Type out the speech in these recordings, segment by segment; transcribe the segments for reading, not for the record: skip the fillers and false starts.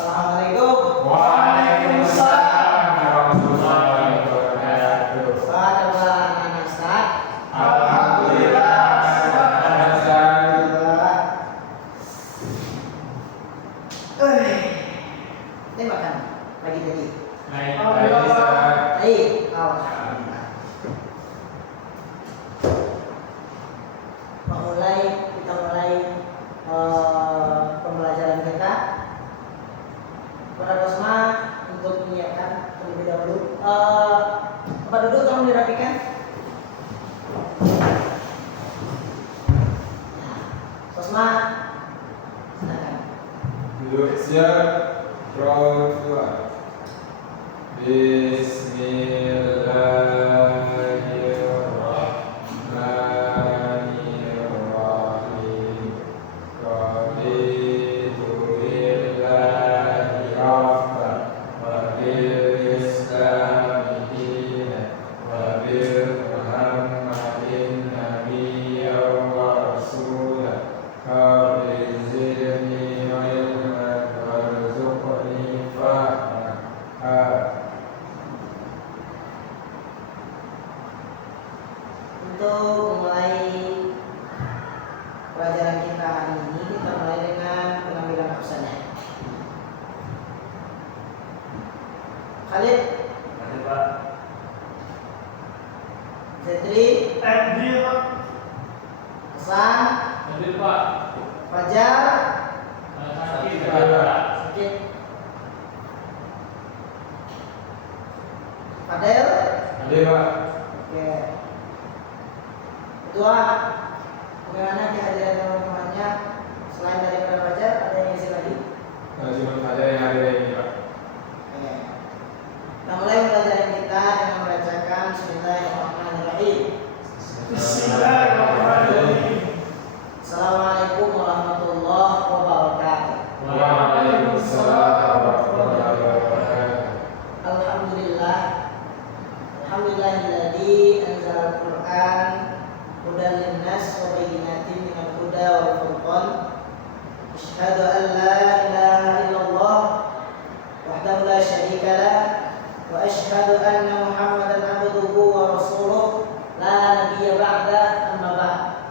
Assalamualaikum. Waalaikumsalam warahmatullahi wabarakatuh. Apa kabar anak-anak Ustaz? Alhamdulillah. Ini makan pagi tadi. Baik, Baik. Alhamdulillah. Kita mulai pembelajaran kita. Para Rosma untuk menyiapkan terlebih dahulu. Tempat duduk tolong dirapikan. Rosma, silakan. duduk siap, roll 2. Bismillahirrahmanirrahim. Raditu billahi rabban wa bil islami dinan wa bi Muhammadin nabiyyan wa rasulan. Rabbi zidni ilman warzuqni fahman. Untuk memulai pelajaran kita hari ini, kita mulai dengan pengambilan absennya. Khalid, Ada Pak. Zetri, Hadir. Hasan, Hadir Pak. Fajar, Sakit Pak. Sakit, Fadel. Ada Pak. Oke. Ketua, bagaimana kehadiran teman-temannya? Selain daripada Fajar, ada yang isi lagi? Cuma saja yang ada ini Pak. Oke. Kita mulai pelajaran kita dengan membacakan Bismillahirrahmanirrahim. Bismillahirrahmanirrahim. Assalamualaikum warahmatullahi wabarakatuh. Waalaikumsalam warahmatullahi wabarakatuh. Alhamdulillah. Alhamdulillahilladzi anzala al-Qur'an hudan linnas wa bayyinatin minal huda wal furqan. Asyhadu an la ilaha illallah wahdahu la syarika lah wa asyhadu anna Muhammadan abduhu wa rasuluh la nabiyya ba'da amma ba'd.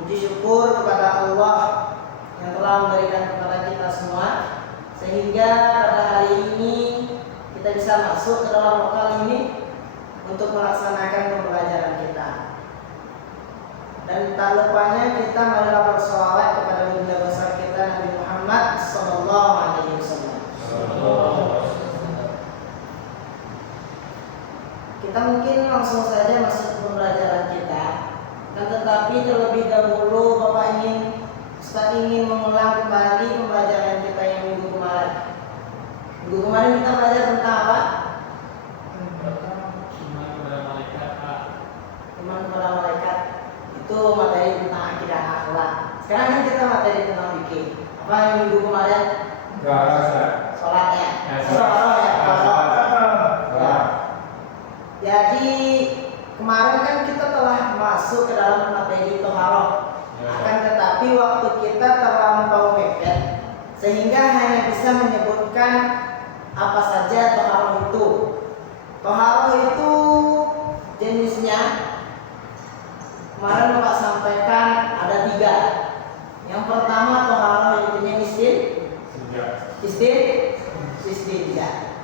Puji syukur kepada Allah yang telah memberikan kepada kita semua sehingga pada hari ini kita bisa masuk ke dalam lokal ini untuk melaksanakan pembelajaran kita. Dan tak lupanya kita marilah bersolawat kepada baginda besar kita Nabi Muhammad sallallahu alaihi wasallam. Kita mungkin langsung saja masuk ke pembelajaran kita. Dan tetapi terlebih dahulu Ustaz ingin mengulang kembali pembelajaran kita yang minggu kemarin. Minggu kemarin kita belajar tentang apa? Iman kepada malaikat Pak. Iman kepada malaikat. Itu materi tentang akidah akhlak. Sekarang kan kita materi tentang fikih. Apa yang minggu kemarin? Enggak rasa. Sholatnya. Sholat. Ya. Jadi kemarin kan kita telah masuk ke dalam materi toharoh. Akan tetapi waktu kita terlampau mepet sehingga hanya bisa menyebutkan apa saja toharoh itu. Toharoh itu jenisnya kemarin Bapak sampaikan ada 3. Yang pertama toharoh itu jenis istinja.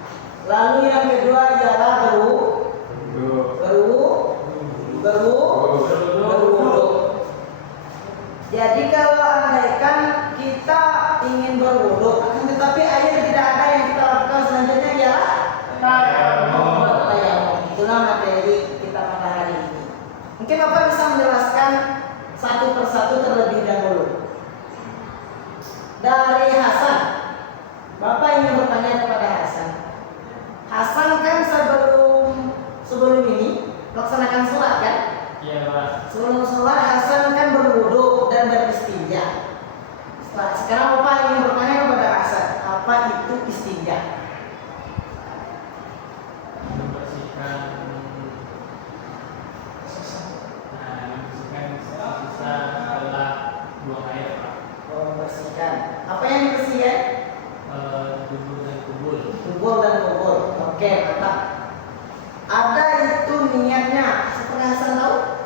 Lalu yang kedua ialah berwudu. Jadi kalau andaikan kita ingin berwudu, akan tetapi air tidak ada, yang kita lakukan selanjutnya ialah tayamum. Itulah materi kita pada hari ini. Mungkin Bapak bisa menjelaskan satu persatu terlebih dahulu. Dari Hasan, Bapak ingin bertanya kepada Hasan. Hasan kan sebelum ini melaksanakan sholat kan? Iya Pak. Sebelum sholat Hasan kan berwudu dan beristinja. Sekarang Bapak ingin bertanya kepada Hasan, apa itu istinja? Membersihkan sisa setelah buang air Pak. Membersihkan. Apa yang dibersihkan? Oke, mantap. Ada itu niatnya. Seperti Hasan tahu?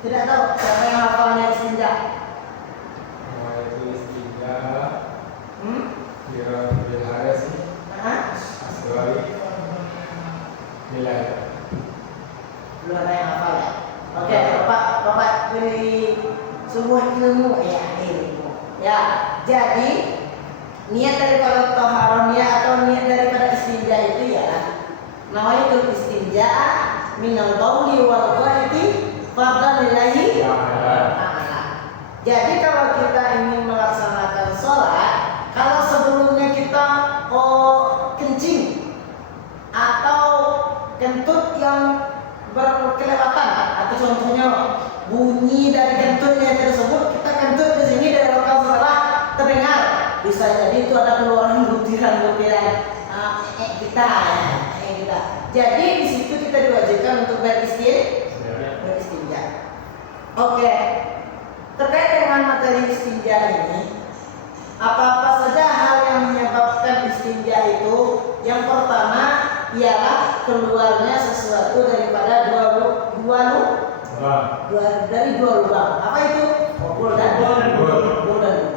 Tidak tahu. Siapa yang hafalnya istinja? Nah, itu istinja. Hmm? Kira-kira sih. Hah? Asli. Nilai. Belum ada yang hafal ya? Oke, Bapak beri sebuah ilmu ya, ilmu. Ya, jadi niat daripada taharahnya atau niat daripada istinja itu ya nawaitul istinja minal bauli wal ghaiti fardhan lillahi ta'ala. Jadi kalau kita ingin melaksanakan sholat, kalau sebelumnya kita kencing atau kentut yang berkelewatan atau contohnya bunyi dari kentutnya tersebut, kita kentut di sini dari lokal setelah terdengar, bisa jadi itu ada keluaran butiran-butiran kita. Jadi di situ kita diwajibkan untuk beristinja. Oke. Terkait dengan materi istinja ini, apa-apa saja hal yang menyebabkan istinja itu? Yang pertama ialah keluarnya sesuatu daripada dua lubang. Apa itu? Bol dan lubang.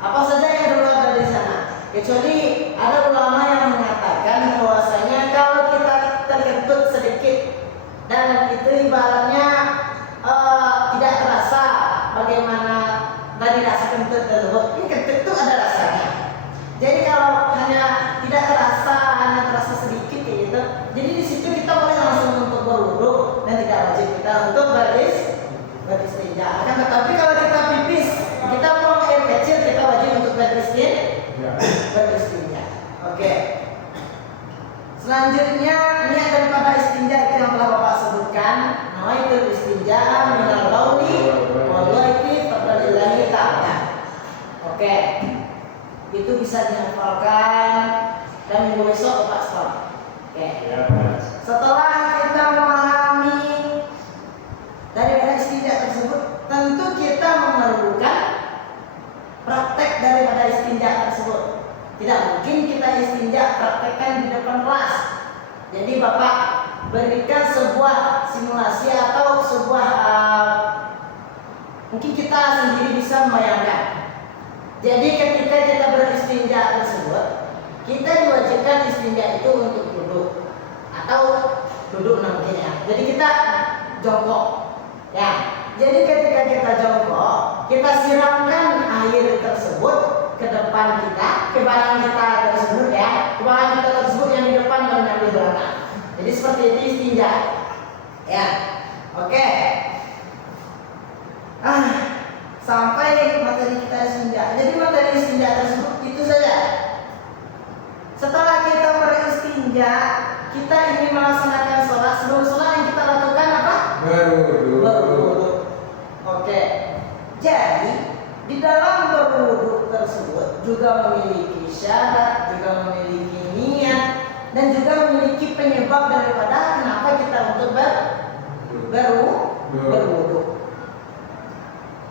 Apa saja yang keluar dari sana? Kecuali ada ulama yang mengatakan bahwasanya kalau kita terkentut sedikit dan itu ibaratnya tidak terasa bagaimana tadi rasa kentut tersebut. Ini kentut itu ada rasanya. Jadi kalau hanya tidak terasa, hanya terasa sedikit kayak gitu, jadi di situ kita boleh langsung untuk berwudu dan tidak wajib kita untuk beristinja. Akan tetapi kalau kita pipis, kita buang air kecil, kita wajib untuk beristinja. Oke. Selanjutnya niat daripada istinja itu yang telah Bapak sebutkan, nawaitul istinja minal bauli wal ghaiti fardhan lillahi ta'ala. Oke. Itu bisa dihafalkan dan minggu besok Bapak stop. Oke. Setelah kita memahami daripada istinja tersebut, tentu kita memerlukan praktek daripada istinja tersebut. Tidak mungkin kita istinja praktekkan di depan kelas. Jadi Bapak berikan sebuah simulasi atau sebuah mungkin kita sendiri bisa membayangkan. Jadi ketika kita beristinja tersebut, kita diwajibkan istinja itu untuk duduk atau duduk mungkin ya. Jadi kita jongkok. Ya. Jadi ketika kita jongkok, kita siramkan air tersebut ke depan kita, ke barang kita tersebut ya, ke barang kita tersebut yang di depan dan yang di belakang. Jadi seperti itu istinja. Ya. Oke. Sampai materi kita istinja. Jadi materi istinja tersebut itu saja. Setelah kita beristinja, kita ingin melaksanakan sholat. Sebelum sholat yang kita lakukan apa? Berwudu. Oke. Jadi di dalam berwudu tersebut juga memiliki syarat, juga memiliki niat, dan juga memiliki penyebab daripada kenapa kita untuk berwudu.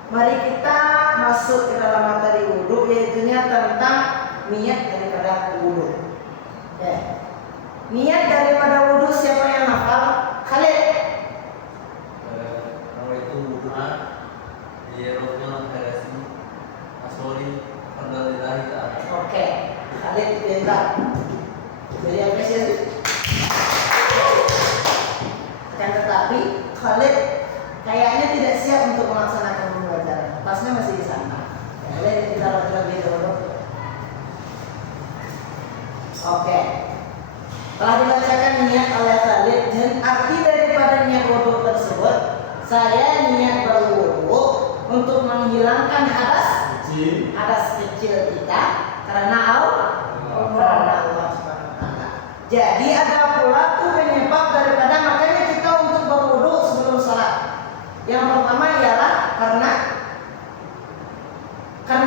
Mari kita masuk ke dalam materi wudu, yaitunya tentang niat daripada wudu. Ya. Niat daripada wudu siapa yang hafal? Khalid. Kalau itu wudu'a lirrafil hadasi asoli fardhan lillahi ta'ala. Oke, Khalid pintar. Jadi apresiasi. Akan tetapi Khalid kayaknya tidak siap untuk melaksanakan pembelajaran. Tasnya masih di sana. Jadi kita lebih dulu. Oke. Telah dibacakan niat oleh Khalid dan arti daripada niat wudu tersebut, saya niat berwudu untuk menghilangkan hadas kecil kita karena Allah Subhanahu wa taala. Jadi ada pula tuh penyebab daripada makanya kita untuk berwudu sebelum sholat. Yang pertama ialah karena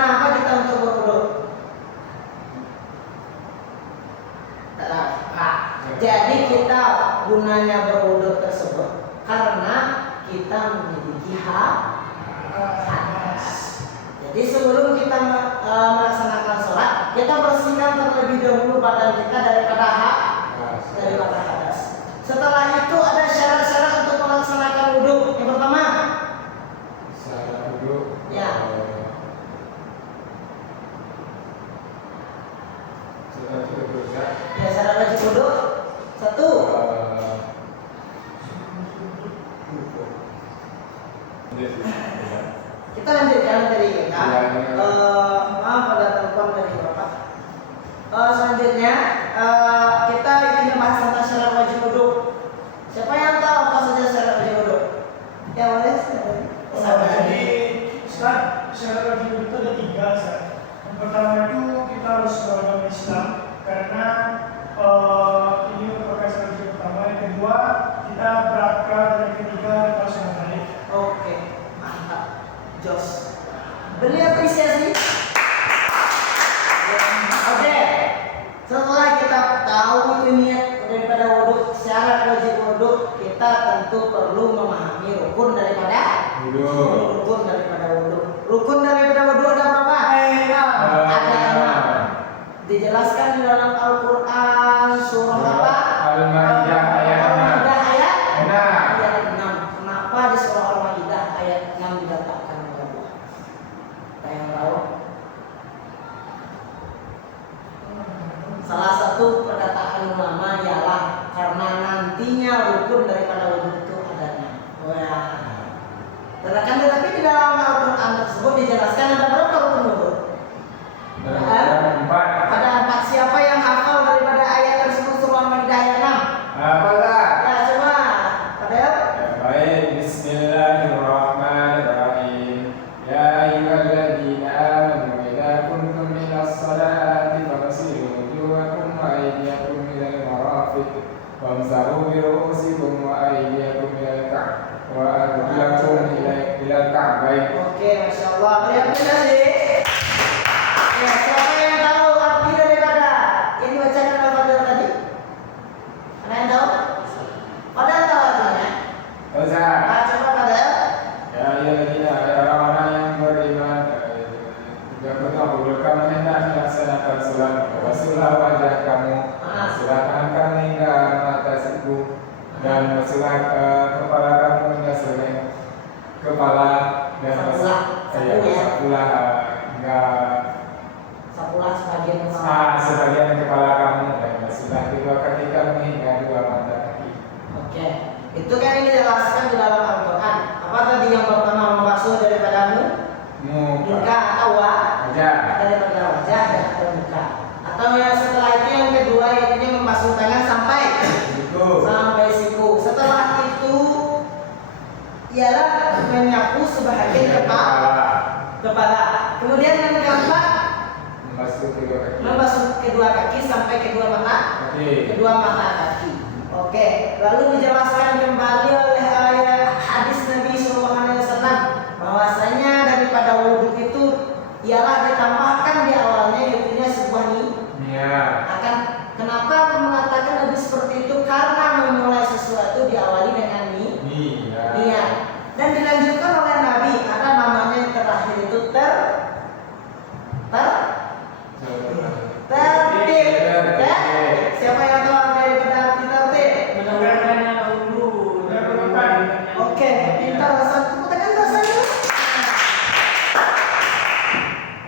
apa kita untuk berwudu? Jadi kita gunanya berwudu tersebut karena kita memiliki hadas. Jadi sebelum kita melaksanakan sholat, kita bersihkan terlebih dahulu badan kita daripada hadas. Setelah itu ada syarat-syarat untuk melaksanakan wudhu. Yang pertama, Syarat wudhu. Ya. Syarat wudhu ya. ya syarat wajib wudhu. Satu, kita lanjutkan tadi kita. Maaf ada telepon dari bapak. Selanjutnya kita ingin bahas tentang syarat wajib wudhu. Siapa yang tahu apa saja syarat wajib wudhu? Ya boleh. Jadi syarat wajib wudhu itu ada 3 Ustaz. Yang pertama itu kita harus beragama Islam karena ini merupakan syarat wajib pertama. Yang kedua kita berakal dan yang ketiga kita harus menghargai. Oke, mantap. Jos. Beri apresiasi. Oke. Setelah kita tahu itu niat daripada wudhu, syarat wajib wudhu, kita tentu perlu memahami rukun daripada Wudhu. Rukun daripada wudhu. Rukun daripada wudhu ada berapa? Ada 6. Dijelaskan di dalam Al-Quran surah apa? Al-Maidah ayat 6. Al-Maidah ayat 6. 6. Kenapa di surah Al-Maidah ayat 6 diletakkan oleh Allah? Ada yang tahu? Salah satu perkataan ulama ialah karena nantinya rukun daripada wudhu itu adanya. Wah. Tetapi di dalam Al-Quran tersebut dijelaskan ada berapa rukun wudhu? Ada 4. Siapa yang hafal daripada ayat tersebut surah Al-Maidah ayat 6? Apalah? Ya coba. Padahal Baik, bismillahirrahmanirrahim. Ya ayyuhalladzina amanu idza kuntum ilas salati faghsilu wujuhakum wa aydiyakum ilal marafiq wamsahu bi ru'usikum wa aydiyakum ilal ka'bayn wa arjulakum ilal ka'bayn. Oke, Masya Allah. Beri apresiasi. Ya, siapa yang tahu arti daripada yang dibacakan oleh Fadil tadi? Ada yang tahu? Padahal tahu artinya. Ustaz. Coba Fadil. Ya ayyuhalladzina orang-orang yang beriman yang bertakwa hendak melaksanakan sholat, basuhlah wajah kamu, basuhlah tangan kamu hingga mata siku, dan basuhlah kepala kamu hingga seleng kepala, dan sapulah hingga Sapulah sebagian sebagian kepala kamu, dan basuhlah kedua kaki kamu hingga dua mata kaki. Oke, itu kan ini dijelaskan di dalam Al-Quran. Apa tadi yang pertama membasuh daripada muka atau wajah, daripada wajah dan atau muka, atau yang setelah itu yang kedua yaitu membasuh tangan sampai siku. Setelah itu ialah menyapu sebahagian kepala. Kemudian yang keempat membasuh kedua kaki sampai kedua mata kaki. Oke, lalu dijelaskan kembali oleh ayat hadis Nabi SAW bahwasanya daripada wudhu itu ialah ditambahkan di awalnya yaitu sebuah akan kenapa mengatakan Nabi seperti itu? Karena memulai sesuatu diawali dengan niat dan dilanjutkan oleh Nabi karena namanya yang terakhir itu tertib. Siapa yang tahu daripada arti tertib? Mudah-mudahan yang dulu. Oke, pintar rasanya. Tekan rasanya.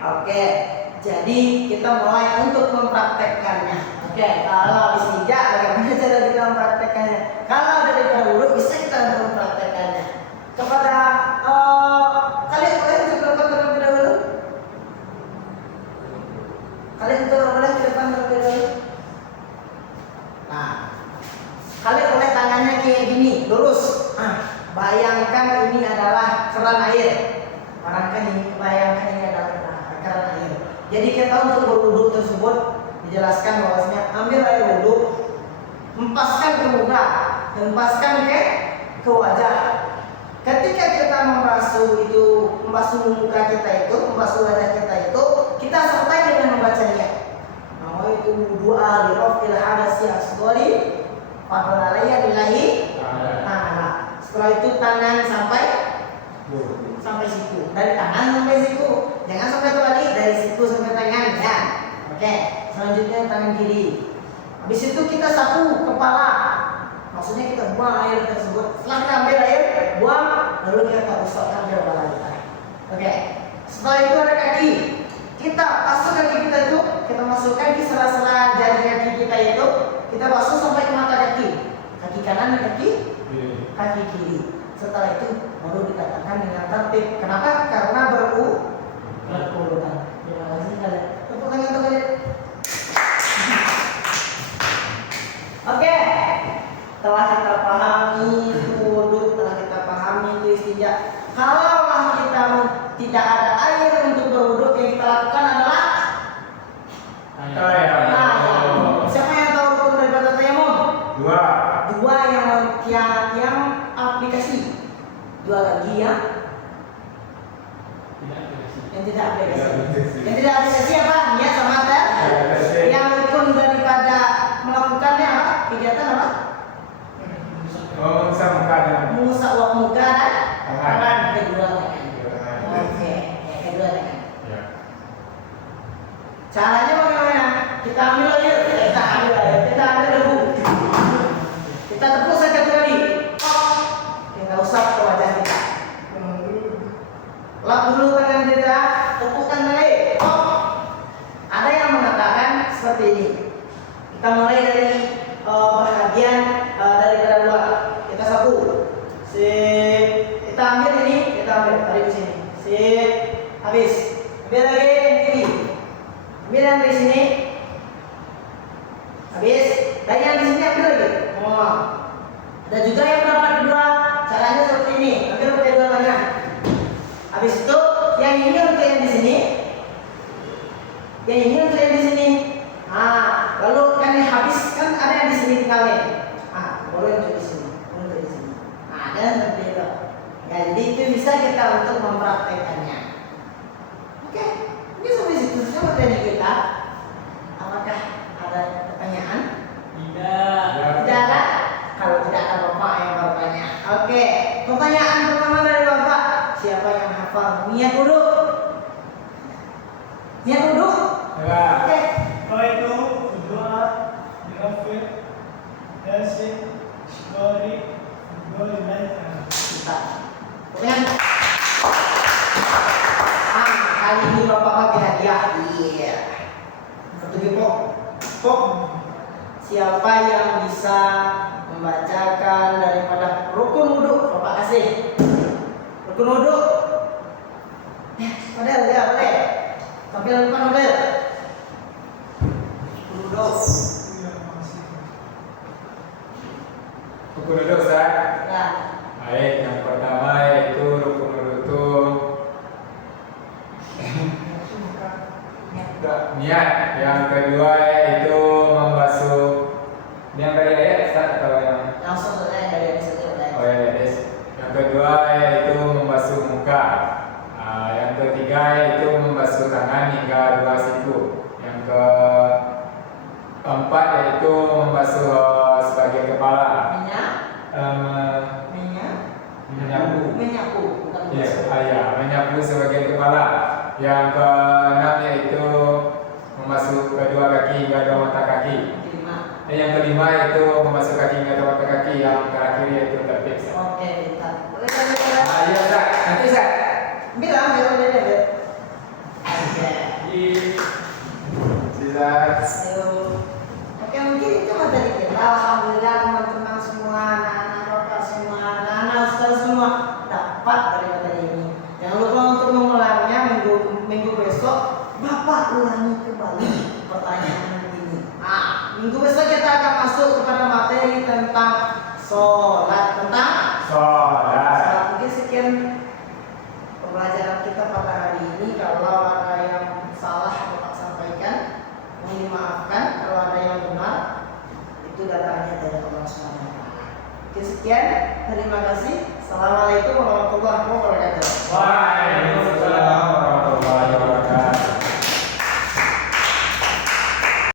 Oke, jadi kita mulai untuk mempraktekkannya. Oke, kalau istinja bagaimana cara kita mempraktekkannya? Kalau daripada wudhu bisa kita untuk mempraktekkannya. Kepada kalian boleh untuk melakukan terlebih dahulu. Kalian boleh ke depan terlebih dahulu. Nah, kalian boleh tangannya kayak gini, lurus. Bayangkan ini adalah keran air. Bayangkan ini adalah keran air. Jadi kita untuk berwudu tersebut dijelaskan bahwasanya ambil air wudu, hempaskan ke muka, hempaskan ke wajah. Ketika kita membasuh muka kita itu, membasuh wajah kita itu, kita sertai dengan membacanya. Nawaitu wudu'a li raf'il hadasi asghari fadlan alayya billahi ta'ala. Setelah itu tangan sampai siku. Dari tangan sampai siku. Jangan sampai terbalik dari siku sampai tangan ya. Oke, selanjutnya tangan kiri. Habis itu kita sapu kepala. Maksudnya kita buang air tersebut. Setelah kita ambil air, buang, lalu kita usapkan ke kepala kita. Oke. Setelah itu ada kaki. Kita basuh kaki kita itu, kita masukkan di sela-sela jari kaki kita itu, kita basuh sampai ke mata kaki. Kaki kanan dan kaki kiri. Setelah itu baru dikatakan dengan tertib. Kenapa? Karena berurutan. Terima kasih kalian. Tepuk tangan untuk kalian. Oke. Telah kita pahami itu wudhu, telah kita pahami itu istinja. Kalaulah kita tidak ada air untuk berwudhu, yang kita lakukan adalah siapa yang tahu rukun daripada tayamum? Dua yang aplikasi. Dua lagi yang tidak aplikasi. Yang tidak aplikasi apa? Niat sama yang rukun daripada melakukannya apa? Kegiatan apa? Musawwah muka dan tangan kedua tangan. Oke, kedua tangan. Caranya bagaimana? Kita ambil air, kita ambil debu. Kita tepuk saja kali. Kita usap ke wajah kita. Lap dulu tangan kita, tepukkan lagi. Ada yang mengatakan seperti ini. Kita mulai dari bahagian daripada luar. Kita sapu. Kita ambil ini, kita ambil dari sini. Habis. Ambil lagi yang kiri. Ambil yang dari sini. Habis. Dan yang di sini ambil lagi. Dan juga yang dapat kedua, caranya seperti ini. Ambil pakai dua tangan. Habis itu yang ini untuk yang di sini. Yang ini untuk yang di sini. Lalu kan habis kan ada yang di sini tinggalnya. Baru yang di sini. Untuk di sini. Dan seperti itu. Ya, jadi itu bisa kita untuk mempraktekannya. Oke, ini sampai situ saja materi kita. Apakah ada pertanyaan? Tidak ada. Kalau tidak ada bapak yang bertanya. Oke, pertanyaan pertama dari bapak. Siapa yang hafal niat wudhu? Niat wudhu? Oke. Kalau itu berdoa dirafir dasir syukuri kita. Pertanyaan. Kali ini bapak bagi hadiah. Iya. Satu pok. Siapa yang bisa membacakan daripada rukun wudhu? Bapak kasih. Rukun wudhu. Model ya, boleh. Tampil depan model. Rukun wudhu. Rukun wudhu, Ustaz. Ya. Baik, yang pertama yaitu rukun wudhu niat. Yang kedua yaitu membasuh. Yang dari ayat Ustaz atau yang Langsung selesai dari episode udah. Oh ya, yes. Yang kedua yaitu membasuh muka. Yang ketiga yaitu membasuh tangan hingga dua siku. Yang keempat yaitu membasuh sebagian kepala. Menyapu, bukan menyapu sebagian kepala. Yang keenam yaitu membasuh kedua kaki hingga dua mata kaki. Yang kelima yaitu membasuh kaki hingga dua mata kaki. Yang terakhir yaitu tertib. Oke, kita. Iya, Ustaz. Nanti Ustaz. Bilang. Oke. Sisa. Ayo. Oke, mungkin itu materi kita. Alhamdulillah teman-teman semua, anak-anak bapak semua, anak-anak ustaz semua dapat dari materi ini. Jangan lupa untuk mengulangnya minggu besok. Bapak ulangi kembali pertanyaan ini. Minggu besok kita akan masuk kepada materi tentang sholat. Mungkin sekian pembelajaran kita pada hari ini. Kalau ada yang salah Bapak sampaikan, mohon dimaafkan. Kalau ada yang benar, itu datangnya dari Allah SWT. Oke, sekian. Terima kasih. Assalamualaikum warahmatullahi wabarakatuh. Waalaikumsalam.